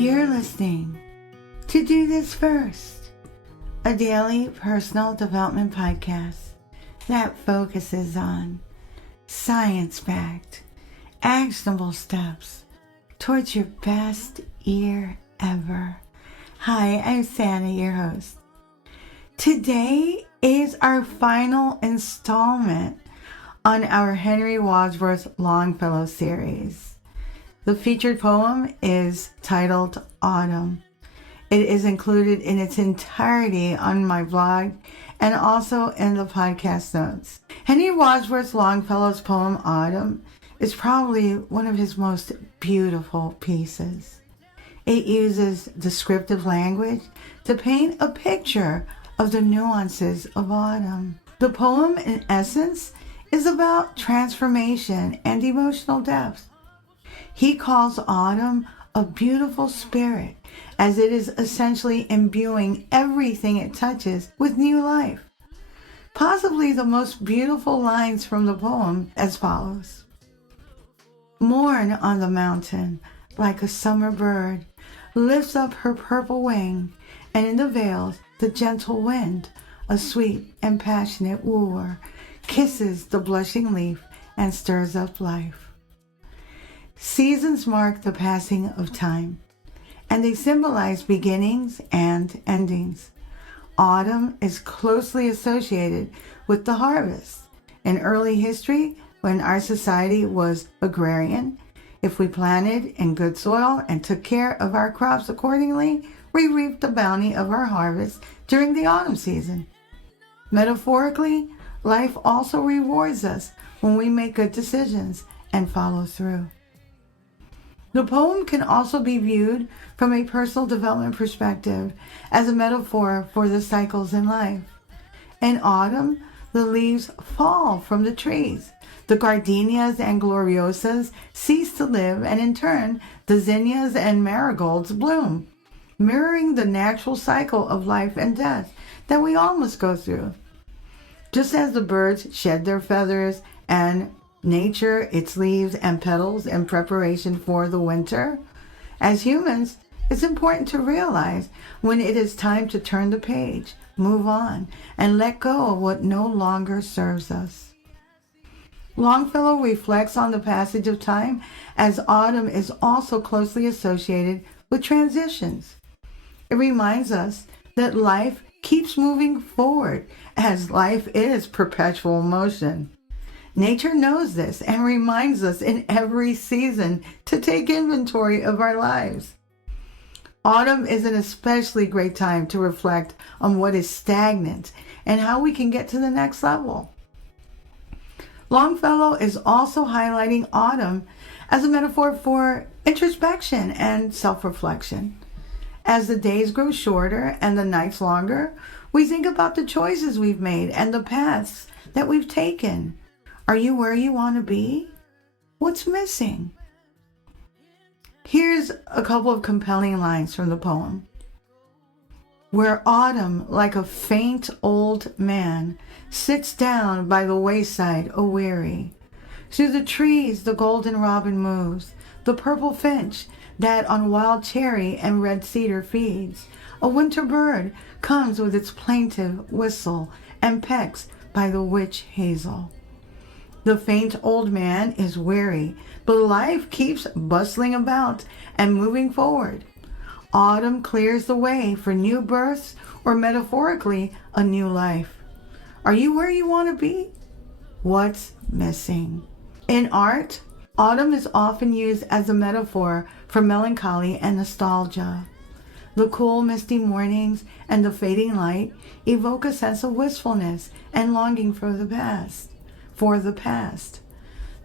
You're listening to Do This First, a daily personal development podcast that focuses on science-backed, actionable steps towards your best year ever. Hi, I'm Santa, your host. Today is our final installment on our Henry Wadsworth Longfellow series. The featured poem is titled Autumn. It is included in its entirety on my blog and also in the podcast notes. Henry Wadsworth Longfellow's poem Autumn is probably one of his most beautiful pieces. It uses descriptive language to paint a picture of the nuances of autumn. The poem, in essence, is about transformation and emotional depth. He calls autumn a beautiful spirit, as it is essentially imbuing everything it touches with new life. Possibly the most beautiful lines from the poem as follows. Morn on the mountain, like a summer bird, lifts up her purple wing, and in the vales the gentle wind, a sweet and passionate wooer, kisses the blushing leaf and stirs up life. Seasons mark the passing of time, and they symbolize beginnings and endings. Autumn is closely associated with the harvest. In early history, when our society was agrarian, if we planted in good soil and took care of our crops accordingly, we reaped the bounty of our harvest during the autumn season. Metaphorically, life also rewards us when we make good decisions and follow through. The poem can also be viewed from a personal development perspective as a metaphor for the cycles in life. In autumn, the leaves fall from the trees. The gardenias and gloriosas cease to live, and in turn, the zinnias and marigolds bloom, mirroring the natural cycle of life and death that we all must go through. Just as the birds shed their feathers and nature its leaves and petals in preparation for the winter, as humans, it's important to realize when it is time to turn the page, move on, and let go of what no longer serves us. Longfellow reflects on the passage of time, as autumn is also closely associated with transitions. It reminds us that life keeps moving forward, as life is perpetual motion. Nature knows this and reminds us in every season to take inventory of our lives. Autumn is an especially great time to reflect on what is stagnant and how we can get to the next level. Longfellow is also highlighting autumn as a metaphor for introspection and self-reflection. As the days grow shorter and the nights longer, we think about the choices we've made and the paths that we've taken. Are you where you want to be? What's missing? Here's a couple of compelling lines from the poem. Where autumn, like a faint old man, sits down by the wayside aweary. Through the trees the golden robin moves, the purple finch that on wild cherry and red cedar feeds. A winter bird comes with its plaintive whistle and pecks by the witch hazel. The faint old man is weary, but life keeps bustling about and moving forward. Autumn clears the way for new births, or metaphorically, a new life. Are you where you want to be? What's missing? In art, autumn is often used as a metaphor for melancholy and nostalgia. The cool, misty mornings and the fading light evoke a sense of wistfulness and longing for the past.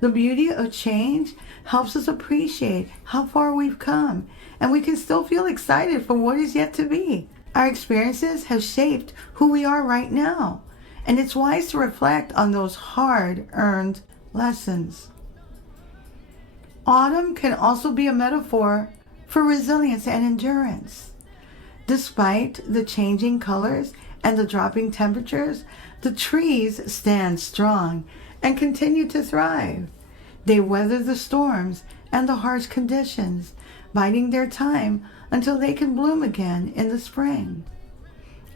The beauty of change helps us appreciate how far we've come, and we can still feel excited for what is yet to be. Our experiences have shaped who we are right now, and it's wise to reflect on those hard-earned lessons. Autumn can also be a metaphor for resilience and endurance. Despite the changing colors and the dropping temperatures, the trees stand strong and continue to thrive. They weather the storms and the harsh conditions, biding their time until they can bloom again in the spring.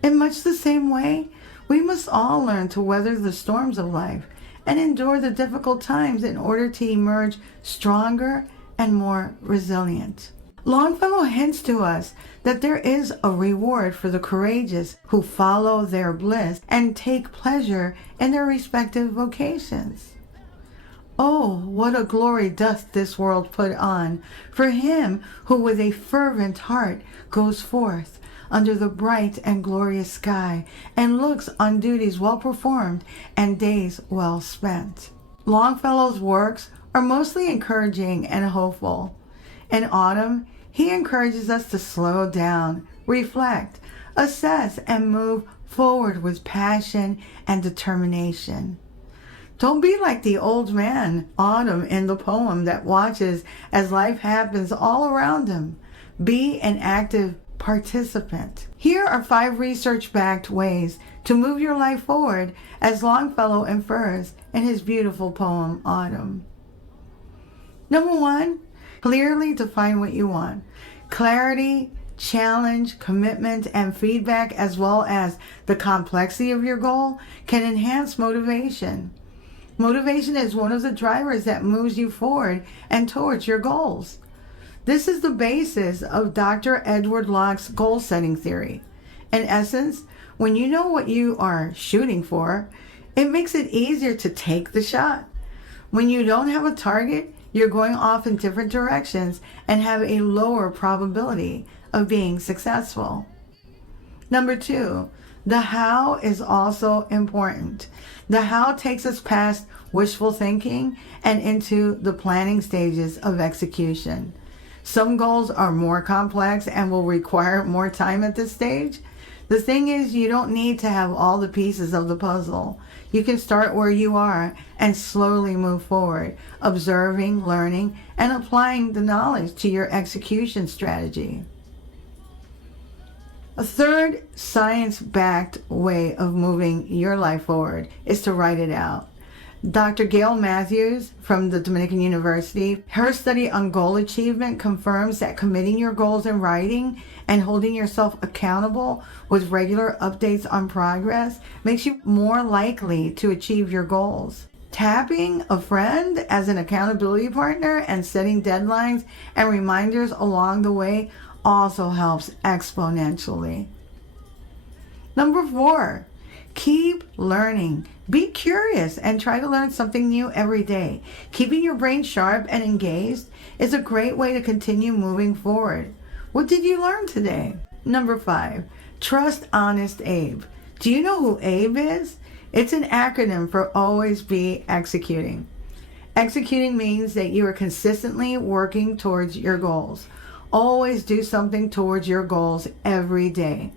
In much the same way, we must all learn to weather the storms of life and endure the difficult times in order to emerge stronger and more resilient. Longfellow hints to us that there is a reward for the courageous who follow their bliss and take pleasure in their respective vocations. Oh, what a glory doth this world put on for him who with a fervent heart goes forth under the bright and glorious sky and looks on duties well performed and days well spent. Longfellow's works are mostly encouraging and hopeful. In autumn, he encourages us to slow down, reflect, assess, and move forward with passion and determination. Don't be like the old man, Autumn, in the poem that watches as life happens all around him. Be an active participant. Here are 5 research-backed ways to move your life forward, as Longfellow infers in his beautiful poem, Autumn. Number 1, clearly define what you want. Clarity, challenge, commitment, and feedback, as well as the complexity of your goal, can enhance motivation. Motivation is one of the drivers that moves you forward and towards your goals. This is the basis of Dr. Edward Locke's goal-setting theory. In essence, when you know what you are shooting for, it makes it easier to take the shot. When you don't have a target, you're going off in different directions and have a lower probability of being successful. Number 2, the how is also important. The how takes us past wishful thinking and into the planning stages of execution. Some goals are more complex and will require more time at this stage. The thing is, you don't need to have all the pieces of the puzzle. You can start where you are and slowly move forward, observing, learning, and applying the knowledge to your execution strategy. A third science-backed way of moving your life forward is to write it out. Dr. Gail Matthews from the Dominican University, her study on goal achievement confirms that committing your goals in writing and holding yourself accountable with regular updates on progress makes you more likely to achieve your goals. Tapping a friend as an accountability partner and setting deadlines and reminders along the way also helps exponentially. Number 4, keep learning. Be curious and try to learn something new every day. Keeping your brain sharp and engaged is a great way to continue moving forward. What did you learn today? Number 5, trust Honest Abe. Do you know who Abe is? It's an acronym for Always Be Executing. Executing means that you are consistently working towards your goals. Always do something towards your goals every day.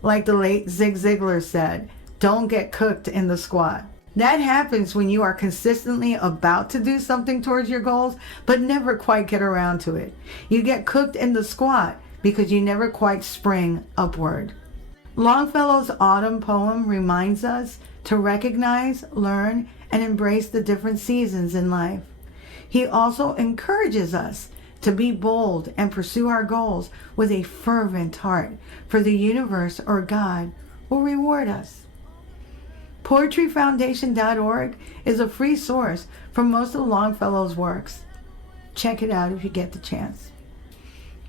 Like the late Zig Ziglar said, don't get cooked in the squat. That happens when you are consistently about to do something towards your goals, but never quite get around to it. You get cooked in the squat because you never quite spring upward. Longfellow's Autumn poem reminds us to recognize, learn, and embrace the different seasons in life. He also encourages us to be bold and pursue our goals with a fervent heart, for the universe or God will reward us. PoetryFoundation.org is a free source for most of Longfellow's works. Check it out if you get the chance.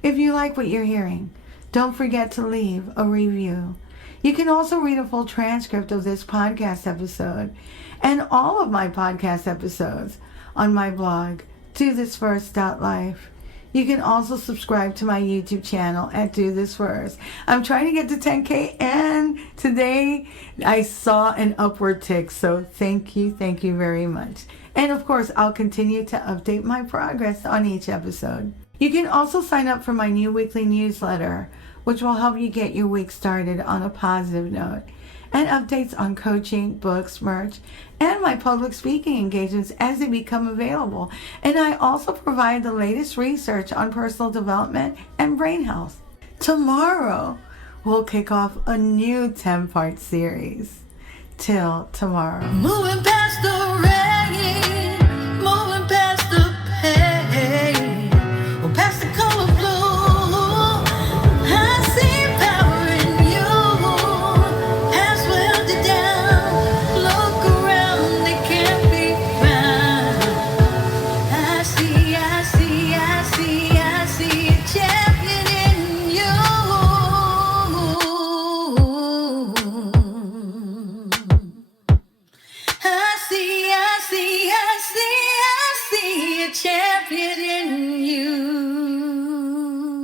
If you like what you're hearing, don't forget to leave a review. You can also read a full transcript of this podcast episode and all of my podcast episodes on my blog, DoThisFirst.life. You can also subscribe to my YouTube channel at Do This First. I'm trying to get to 10K, and today I saw an upward tick, so thank you very much. And of course, I'll continue to update my progress on each episode. You can also sign up for my new weekly newsletter, which will help you get your week started on a positive note, and updates on coaching, books, merch, and my public speaking engagements as they become available. And I also provide the latest research on personal development and brain health. Tomorrow, we'll kick off a new 10-part series. Till tomorrow. Moving past the rain, moving past the pain, past the color blue. opinion.